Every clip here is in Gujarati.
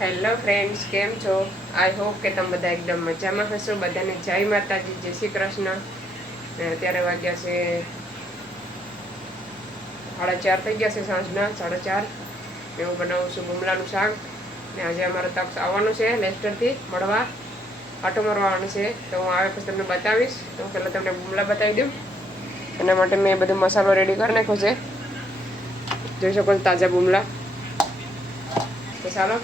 હેલો ફ્રેન્ડ્સ, કેમ છો? આઈ હોપ કે તમે બધા એકદમ મજામાં હશો. બધાને જય માતાજી, જય શ્રી કૃષ્ણ. ને અત્યારે વાગ્યા છે 4:30 થઈ ગયા છે, સાંજના 4:30. હું બનાવું છું ગુમલાનું શાક. ને આજે અમારો તક્ષ આવવાનો છે લેસ્ટરથી મળવા, આટો મારવાનો છે. તો હું આવે પછી તમને બતાવીશ. તો હું પહેલાં તમને ગુમલા બતાવી દઉં. એના માટે મેં બધો મસાલો રેડી કરી નાખ્યો છે. જોઈ શકો છો તાજા ગુમલા. તો ચાલો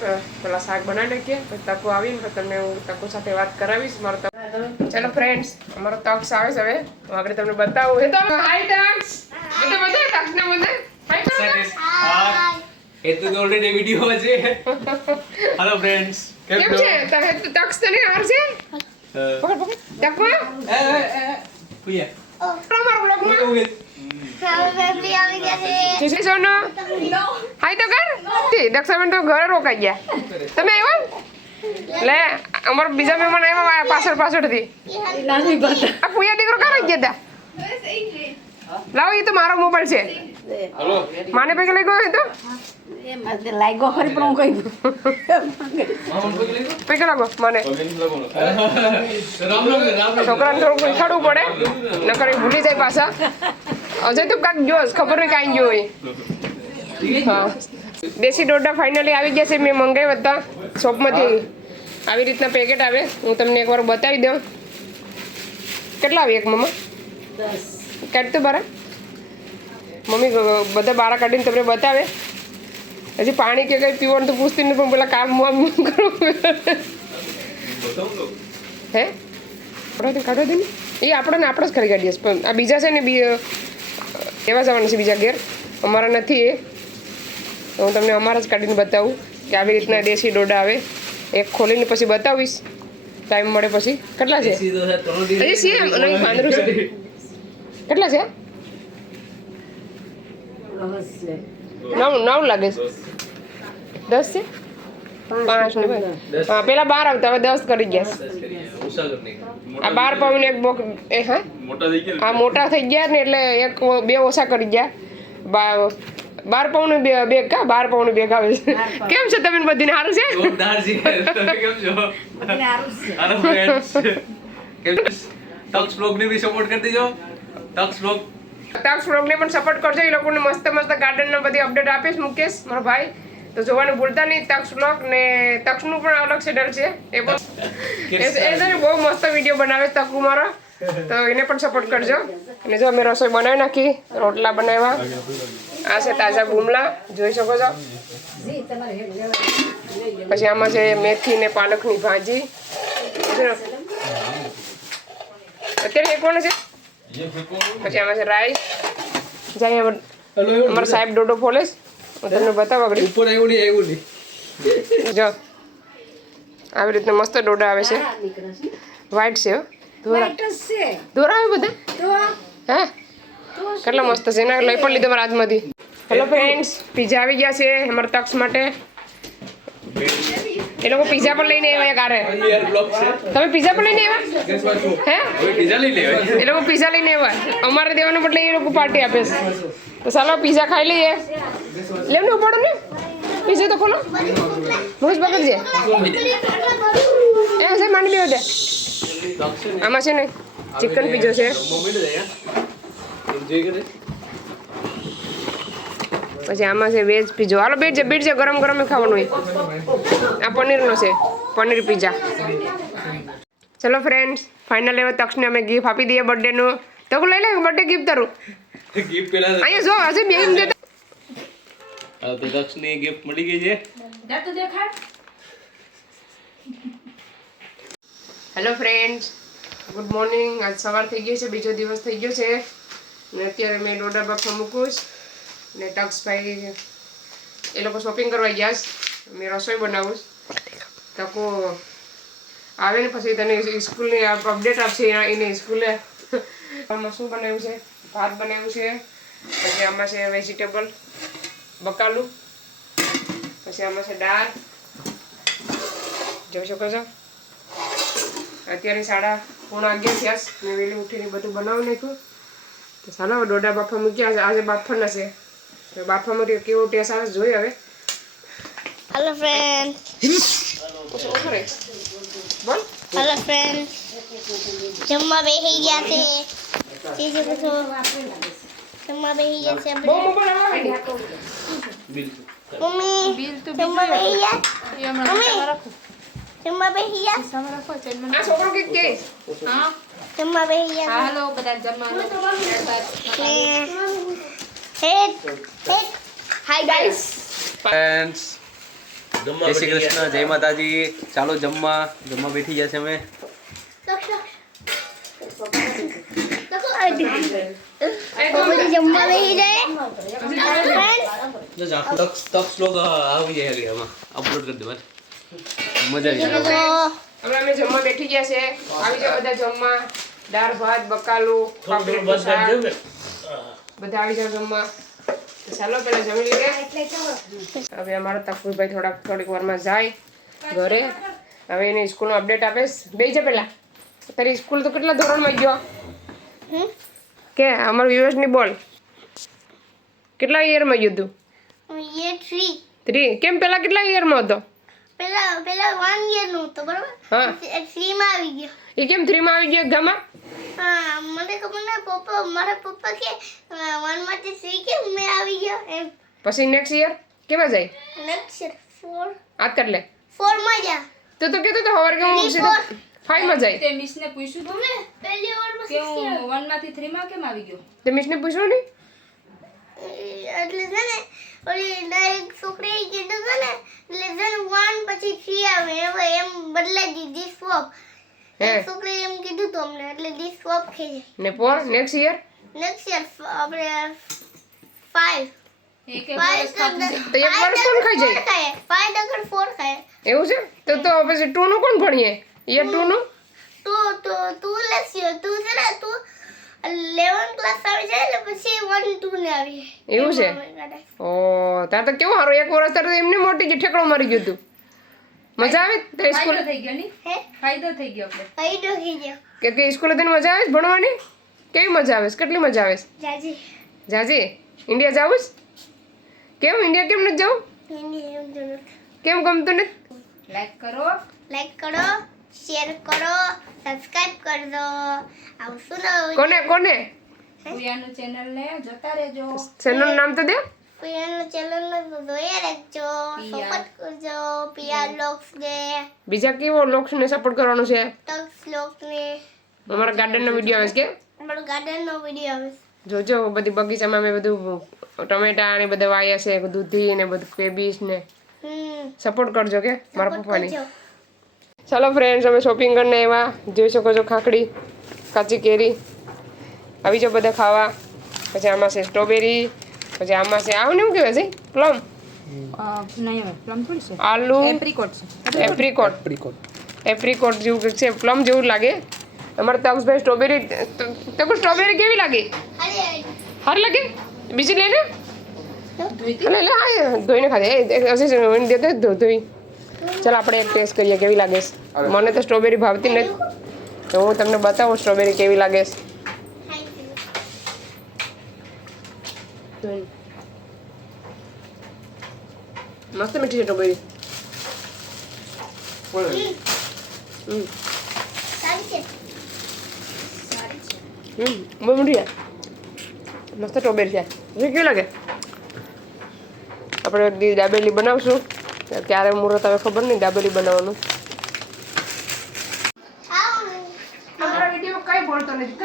પેલા શાક બનાવી નાખીએ, પછી તકો આવીને તો તમને હું તકો સાથે વાત કરાવીશ. મારો ચલો ફ્રેન્ડ્સ, અમારો તક્ષ આવે છે. હવે હું આગળ તમને બતાવું. એ તો હાય તક્ષ, બધા બધા તક્ષને બધા હાય. એ તો ઓલરેડી વિડિયો છે. હેલો ફ્રેન્ડ્સ, કેમ છે? તક્ષ તને હાર છે? પકડ પકડ તકો કુયા અમારો બ્લોગમાં જય સોનો હાય તો કર. દક્ષાબેન તો ઘરે રોકાઈ ગયા. તમે આવ્યા લે, અમારો બીજા મહેમાન આવ્યા પાછળથી. આ પુયા દીકરો કાં રહી ગયા હતા? લાવો, એ તો મારો મોબાઈલ છે. માને પૈકી લઈ ગયો તો લાગ્યો ખરી પણ હું કહી પૈકી લાગો મને. છોકરાને થોડું ખડવું પડે, નકર ભૂલી જાય પાછા. અજય તું કાંક જોશ, ખબર નહીં કાંઈ ગયો હોય. હા, દેશી ડોડા ફાઇનલી આવી ગયા છે. મેં મંગાવ્યા હતા શોપમાંથી. આવી રીતના પેકેટ આવે. હું તમને એકવાર બતાવી દઉં. કેટલા આવે એક મમ્મા? 10 કાઢ તો બારા. મમ્મી બધા બારા કાઢીને તમને બતાવે. હજી પાણી કે કંઈ પીવાનું તો પૂછતી નહીં, પણ પેલા કામ વામ કરો. હે કાઢો દે ને, એ આપણે જ ખરી કાઢીએ. પણ આ બીજા છે ને એવા જવાના છે બીજા ઘેર, અમારા નથી એ. તો હું તમને અમારા જ કાઢીને બતાવું કે આવી રીતના દેશી ડોડા આવે. એક ખોલીને પછી બતાવીશ ટાઈમ મળે પછી. કેટલા છે? હજી છે નહીં, પાંદરું છે. કેટલા છે? 9 લાગે છે. 10 છે? 5 ને હા, પેલા 12 આવતા, હવે 10 કરી ગયા. આ 12 પાઉન એક બોક એ હા મોટા થઈ ગયા ને, એટલે એક 2 ઓછા કરી ગયા. 12 પાઉન બેગ કા 12 પાઉન બેગ આવે છે. કેમ છે તમે બધીને? સારું છે? તમે કેમ છો? હેલો ફ્રેન્ડ્સ, તક્ષ બ્લોગ ને બી સપોર્ટ કરી દેજો. તક્ષ વ્લોગને પણ સપોર્ટ કરજો. એ લોકોને મસ્ત ગાર્ડનના બધી અપડેટ આપીશ મુકેશ મારો ભાઈ. તો જોવાનું ભૂલતા નહીં તક્ષ વ્લોગ. ને તક્ષનું પણ અલગ ચેનલ છે, એ પણ બહુ મસ્ત વિડીયો બનાવે તકુ મારો. તો એને પણ સપોર્ટ કરજો. અને જો અમે રસોઈ બનાવી નાખી, રોટલા બનાવ્યા. આ છે તાજા ગુમલા, જોઈ શકો છો. પછી આમાં છે મેથી ને પાલકની ભાજી. અત્યારે એક કોણ છે? પછી આમાં છે રાઈસ. જાય અમારા સાહેબ ડોડો ફોલે છે. હું તમને બતાવવા ગઈ ઉપર આવ્યું નહીં. જો આવી રીતના મસ્ત ડોડા આવે છે. વ્હાઈટ છે, ધોરા આવે બધા. હા, કેટલા મસ્ત છે. એના લઈ પણ લીધો મારા હાથમાંથી. હેલો ફ્રેન્ડ્સ, પીઝા આવી ગયા છે અમારા તક્ષ માટે. એ લોકો પીઝા પણ લઈને આવ્યા. કારે તમે પીઝા પણ લઈને આવ્યા? હે, એ લોકો પીઝા લઈને આવ્યા. અમારે દેવાના બદલે એ લોકો પાર્ટી આપે છે. તો ચાલો પીઝા ખાઈ લઈએ. લેવાનું પડે ને, પીઝા તો ખોલો. રોજ પકડજે. એ છે માંડી લેવો દે. આમાં છે ને ચિકન પીઝો છે. પછી આમાં છે વેજ પીઝો. હાલો બેઠ છે, ગરમ ગરમ ખાવાનું હોય. આ પનીરનો છે, પનીર પીઝા. ચલો ફ્રેન્ડ્સ, ફાઇનલ એવો તક્ષને અમે ગિફ્ટ આપી દઈએ બર્થડેનું. તો લઈ લે બર્થડે ગિફ્ટ તારું. ગિફ્ટ પેલા અહીંયા જો હજી બે દેતા. તો તક્ષની ગિફ્ટ મળી ગઈ છે. Hello friends, good morning. આજ સવાર થઈ ગઈ છે, બીજો દિવસ થઈ ગયો છે. ને અત્યારે મેં ડોડા બાફા મૂકું ને તક્ષભાઈ એ લોકો શોપિંગ કરવા ગયા છે. મેં રસોઈ બનાવું. તકો આવે ને પછી તને સ્કૂલની અપડેટ આપશે. એને સ્કૂલે આમાં શું બનાવ્યું છે? ભાત બનાવ્યું છે. પછી આમાં છે વેજીટેબલ બકાલું. પછી આમાં છે દાળ. જોઈ શકો છો. અત્યારે 11:30 થયા. મેં વહેલી ઉઠીને બધું બનાવી નાખ્યું. તો ચાલો ડોડા બાફા મૂક્યા. આજે બાફવાના છે. બાફામાં કેવો ટેસ્ટ આવે જોઈએ હવે. હેલો ફ્રેન્ડ ઓછો રે બોલ હેલો ફ્રેન્ડ જમવા બેસી ગયા છે ચીજો પૂછો જમવા બેસી ગયા છે બહુ આપણે મોબાઈલ આવે બિલ મમ્મી જમવા બેસી ગયા મમ્મી જમવા બેસી ગયા આ છોકરો કે જમવા બેસી ગયા હાલો બધા જમવાનું હેડ હાય ગાઈસ ફ્રેન્ડ્સ જય શ્રી કૃષ્ણ, જય માતાજી. ચાલો જમવા બેઠી ગયા છે અમે. જમવા બેસી જાય તક્ષ લોગ આવી જાય એટલે આમાં અપલોડ કરી દેવા. મજા આવી જાય. હવે અમે જમવા બેઠી ગયા છે. આવી જાઓ બધા જમવા. દાળ ભાત બકાલું પાપડીનું શાક બધા આવી જાઓ જમવા. ચાલો પેલા જમી લઈએ. હવે અમારો તકુરભાઈ થોડીક વારમાં જાય ઘરે. હવે એને સ્કૂલનો અપડેટ આપીશ. બે જા પેલા તારી સ્કૂલ તો કેટલા ધોરણમાં ગયો કે અમારું યુએસની બોલ કેટલા યરમાં ગયું તું? યર 3 3. કેમ પેલા કેટલા યરમાં હતો? પેલા 1 યર નું તો બરાબર હા 3 માં આવી ગયો એ કેમ 3 માં આવી ગયો ગામમાં? હા મને ખબર ના મારા પપ્પા કે 1 માંથી 3 કેમ મેં આવી ગયો એમ પછી નેક્સ્ટ યર કેવા જાય? નેક્સ્ટ યર 4 આ કેટલે 4 માં જા તું તો કહેતો તો હવાર કે હું 5 માં જાય. તે મિસને પૂછ્યું તું મમ્મી પહેલી વાર માં કે હું 1 માંથી 3 માં કેમ આવી ગયો તે મિસને પૂછ્યું નહીં? એટલે છે ને ઓલી ડાયરેક્ટ છોકરીએ કીધું છે ને લેસન 1 પછી 3 આવે હવે એમ બદલાઈ દીધી સ્વોપ હે છોકરીએ એમ કીધું તો અમને એટલે દી સ્વોપ થઈ જાય ને પોર નેક્સ્ટ યર નેક્સ્ટ યર આપણે 5 એક વર્ષ ખાતું છે તો એક વર્ષ કોણ ખાઈ જાય? 5 ડગર 4 ખાય એવું છે તો પછી 2 નું કોણ ભણીએ? યર 2 નું તું લેસ્યો તું છે ને તું 11 ક્લાસ આવી જાય એટલે પછી 1 2 ને આવી એવું છે? ઓ તાર તો કેવું સારું એક વર્ષ તાર તો એમની મોટી જે ઠેકડો મારી ગયું તું. મજા આવે તારી સ્કૂલ ફાયદો થઈ ગયો ની હે ફાયદો થઈ ગયો આપણે ફાયદો થઈ ગયો કે સ્કૂલે તને મજા આવે છે ભણવાની? કેવી મજા આવે છે? કેટલી મજા આવે છે? જાજી જાજી ઇન્ડિયા જાવું છે? કેમ ઇન્ડિયા કેમ નથી જવું? કેમ ગમતું નથી? લાઈક કરો લાઈક કરો શેર કરો સબસ્ક્રાઇબ કરી દો આવશું ને કોને કોને પૂયાનું ચેનલ ને જોતા રહેજો ચેનલ નામ તો દે. પિયાનો ચેનલ ને જોયા રાખજો સપોર્ટ કરજો પિયા લોક્સ ને બીજા કેવો લોકોને સપોર્ટ કરવાનો છે? ટક્સ લોક ને અમારા ગાર્ડનનો વિડીયો આવે છે કે અમારો ગાર્ડન નો વિડીયો આવે જોજો બધી બગીચામાં અમે બધું ટમેટા ને બધા વાયા છે દૂધી ને બધું કેબીજ ને સપોર્ટ કરજો કે મારા પપ્પાની. ચાલો ફ્રેન્ડ્સ અમે શોપિંગ કરીને આવ્યા. જોઈ શકો છો ખાખડી કાચી કેરી. આવી જાઓ બધા ખાવા. પછી આમાં છે સ્ટ્રોબેરી પછી આમાં છે આવું ને શું કહેવાય છે પ્લમ નહીં પ્લમ થોડી છે આલુ એપ્રિકોટ છે એપ્રિકોટ જેવું કંઈક છે પ્લમ જેવું લાગે. અમારે તક્ષભાઈ સ્ટ્રોબેરી તકુ સ્ટ્રોબેરી કેવી લાગી? સારી લાગે? બીજી લઈને લે લે હા ધોઈને ખાધે દે ધોઈ. ચાલો આપણે એક ટેસ્ટ કરીએ કેવી લાગે છે. મને તો સ્ટ્રોબેરી ભાવતી નથી તો હું તમને બતાવું સ્ટ્રોબેરી કેવી લાગે છે. મસ્ત મીઠી છે સ્ટ્રોબેરી. બહુ મીઠી છે મસ્ત સ્ટ્રોબેરી છે. કેવી લાગે? આપણે દાબેલી બનાવશું ક્યારે મુહૂર્ત હવે ખબર નહીં દાબેલી બનાવવાનું. અમારા વિડીયો કઈ બોલતો નથી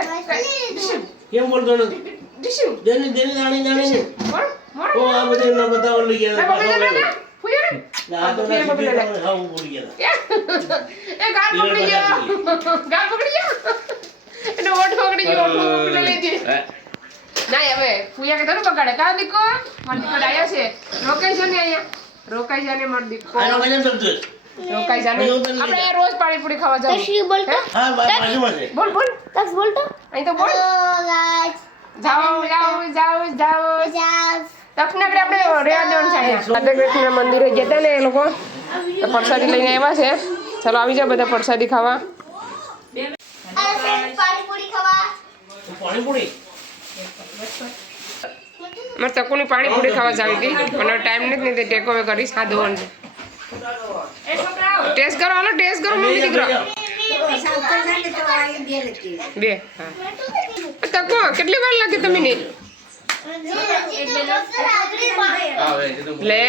કેમ બોલતો નથી? જેની જેની જાણી જાણી ઓ આ બધે ન બતાવવા લઈ ગયા આ તો ના સીધી હાવ બોલી ગયા ના હવે ફુયા કે તને બગાડે કા દીકો માર દીકો આયા છે રોકાઈ જાને અહીંયા રોકાઈ જાને માર દીકો આનો મજા સમજો રોકાઈ જાને આપણે રોજ પાણીપુરી ખાવા જાવ તશ્રી બોલતો હા બાજુમાં છે બોલ બોલ તસ બોલતો અહીં તો બોલ ગાઈસ જાઓ તખને આપણે રેવા દેવાનું છે અહીંયા રાધાકૃષ્ણ મંદિરે ગયા હતા ને એ લોકો તો પ્રસાદી લઈને આવ્યા છે. ચાલો આવી જાઓ બધા પ્રસાદી ખાવા. પાણીપુરી ખાવા પાણીપુરી મારે તકોની પાણીપુરી ખાવા જ આવી ગઈ મને ટાઈમ નથી ને ટેક અવે કરીશ. આ ધોવાનું છે એ છોકરાઓ ટેસ્ટ કરો, હાલો ટેસ્ટ કરો મમ્મી દીકરો. બે હા. તકો કેટલી વાર લાગે તમને ને? લે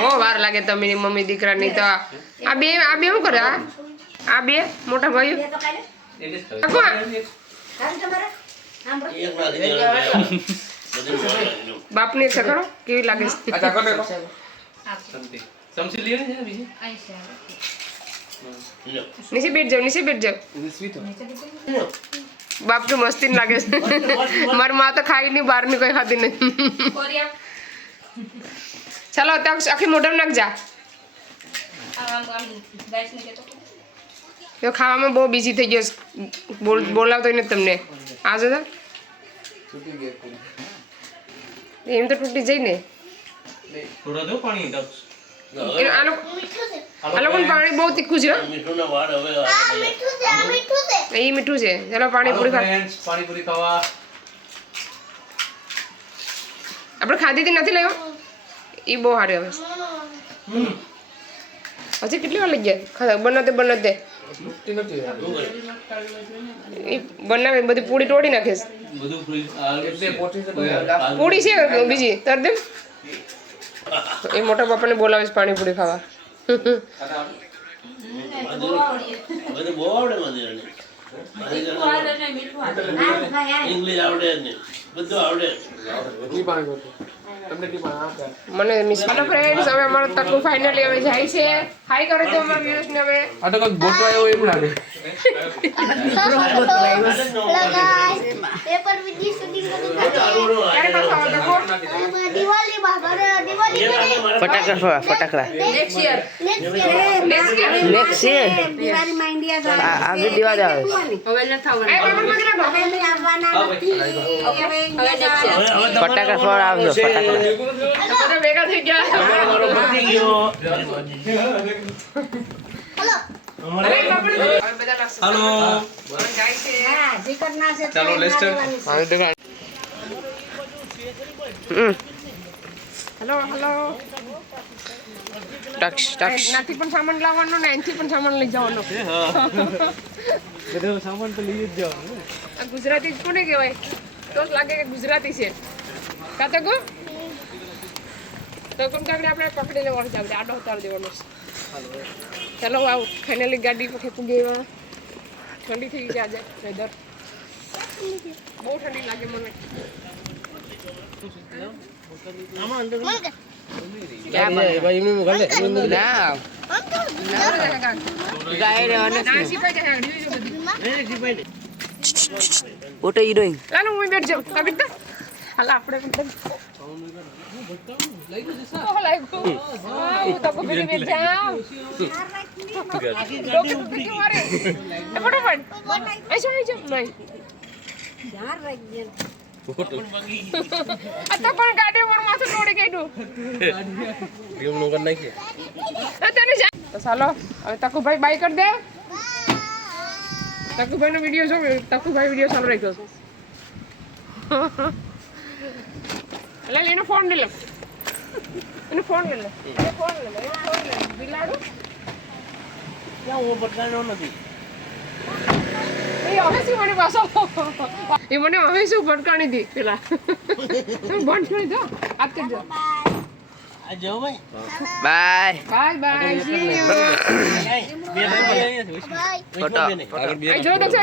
બહુ વાર લાગે તમે મમ્મી દીકરાની તો. આ બે શું કરે? આ બે મોટા ભાઈઓ એ જ ખાવે. તકો એક વાર બધું મોડું. બાપની છે કરો કેવી લાગે છે? સમજી. સમજી લ્યો ને જરા બીજી. અહીં છે લ્યો. નીચે બેઠ જાવ, નીચે બેઠ જાવ. બાપ તો મસ્તી ન લાગે છે. મારી માં તો ખાઈ નહીં, બહારની કોઈ ખાતી નહીં. કોરિયા ચાલો ત્યાં આખી મોઢમ નાખ જા. આમ ગાઈસ ને કેતો તો ખાવામાં બહુ બીજી થઈ ગયો છે. બોલાવતો નથી તમને. આ જો તો. એમ તો તૂટી જાય ને. થોડા દો પાણી ડક્સ. આ લોકોને પાણી બહુ તીખું છે હો. મીઠુંના વાળ હવે આ મીઠું છે, આ મીઠું છે. એ મીઠું છે. ચાલો પાણી પૂરી ખા. ફ્રેન્ડ્સ પાણીપુરી ખાવા. આપણે ખાધી હતી નથી લાવ્યો. એ બહુ સારી હવે. હજી કેટલી વાર લઈ ગયા બનાતે બનાતે. એ બનાવે બધી પૂરી તોડી નાખે છે. બધું ફ્રી પૂરી છે બીજી તર દે. એ મોટા બાપાને બોલાવે છે પાણીપુરી ખાવા. હવે તો બહુ આવડે મધુરાને. ઇંગ્લિશ આવડે ને બધું આવડે. મને મિસ હેલો ફ્રેન્ડ્સ, હવે અમારો તકુ ફાઇનલી હવે જાય છે. હાઈ કરો તો અમારા વ્યુઅર્સને હવે. આ તો કઈ ગોટવા એવો એમ લાગે. Hello guys, પેપર વિધી શૂટિંગ કરી ક્યારે પાછો આવો તકુ? દિવાળી બાબા દિવાળી ફટાકડા next year next year next year દિવાળીમાં ઇન્ડિયા આગળ દિવાળી આવે હવે બાબા મગી નાખો. ફટાકડા ફોડ આવજો ફટાકડા બધા ભેગા થઈ ગયા. મારો પતી ગયો. હેલો અરે બાપરે. હવે બધા લાગશે. હાલો. હવે જાય છે. ચાલો Leicester. Hello hello. Tux Tux નાથી પણ સામાન લાવવાનો ને અહીંથી પણ સામાન લઈ જવાનો. બધો સામાન તો લઈ જ જવાનું. આ ગુજરાતી કોને કહેવાય? તો જ લાગે કે ગુજરાતી છે. કાતકો તો કોણ કાકડી આપણે પકડી લેવાનું છે. આપણે આડો ઉતારી દેવાનો છે. ચાલો આવ ફાઇનલી ગાડી પર પૂગી ગયા. ઠંડી થઈ ગઈ આજે વેધર. બહુ ઠંડી લાગે મને. ના સિપાઈ જાય આગળ જોઈ જો બધી. ફોટો હિરોઈન ચાલો હું બેઠ જાઉં. કાપી દે. હાલ આપણે પણ હું તો કોઈ બેઠ જાઉં. ડોકે ડોકે મારે. એ ફટાફટ. એ શું છે? નહીં. આ તો પણ ગાડી પર માથું તોડી કાઢ્યું. તને જા. તો ચાલો હવે તકુભાઈ બાય કરી દે. તકુભાઈ નો વિડીયો જો. તકુભાઈ વિડીયો ચાલુ રાખ્યો છે. એટલે એનો ફોન લઈ લે. એનો ફોન લઈ લે. એનો ફોન લઈ લે. એનો ફોન લઈ લે. બિલાડું. ક્યાં હું પટકાનો નથી. એ હવે શું મને પાછો એ મને હવે શું ભટકાણી હતી પેલા. બંધ કરી દો. આજ કરજો. આ જાઓ ભાઈ. Bye bye bye. C you. બે ભાઈ ફોટો આ જો તો છે.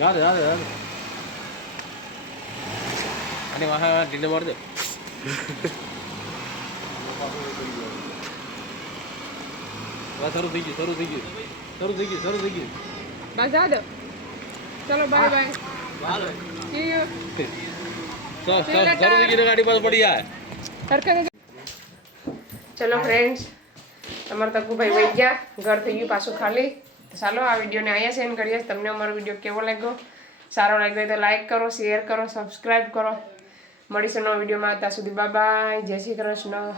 યાર અને વાહ ડીલે માર દે. શરૂ થઈ ગયું. બસ જા દો. ચલો બાય બાય. C you. ગાડી પાસ પડી જાય. ચલો ફ્રેન્ડ્સ, તમારા તકુભાઈ વહી ગયા. ઘર થઈ ગયું પાછું ખાલી. ચાલો આ વિડીયોને અહીંયા સેન્ડ કરીએ. તમને અમારો વિડીયો કેવો લાગ્યો? સારો લાગ્યો તો લાઈક કરો, શેર કરો, સબસ્ક્રાઈબ કરો. મળીશું નવા વિડીયોમાં. ત્યાં સુધી બાય બાય. જય શ્રી કૃષ્ણ.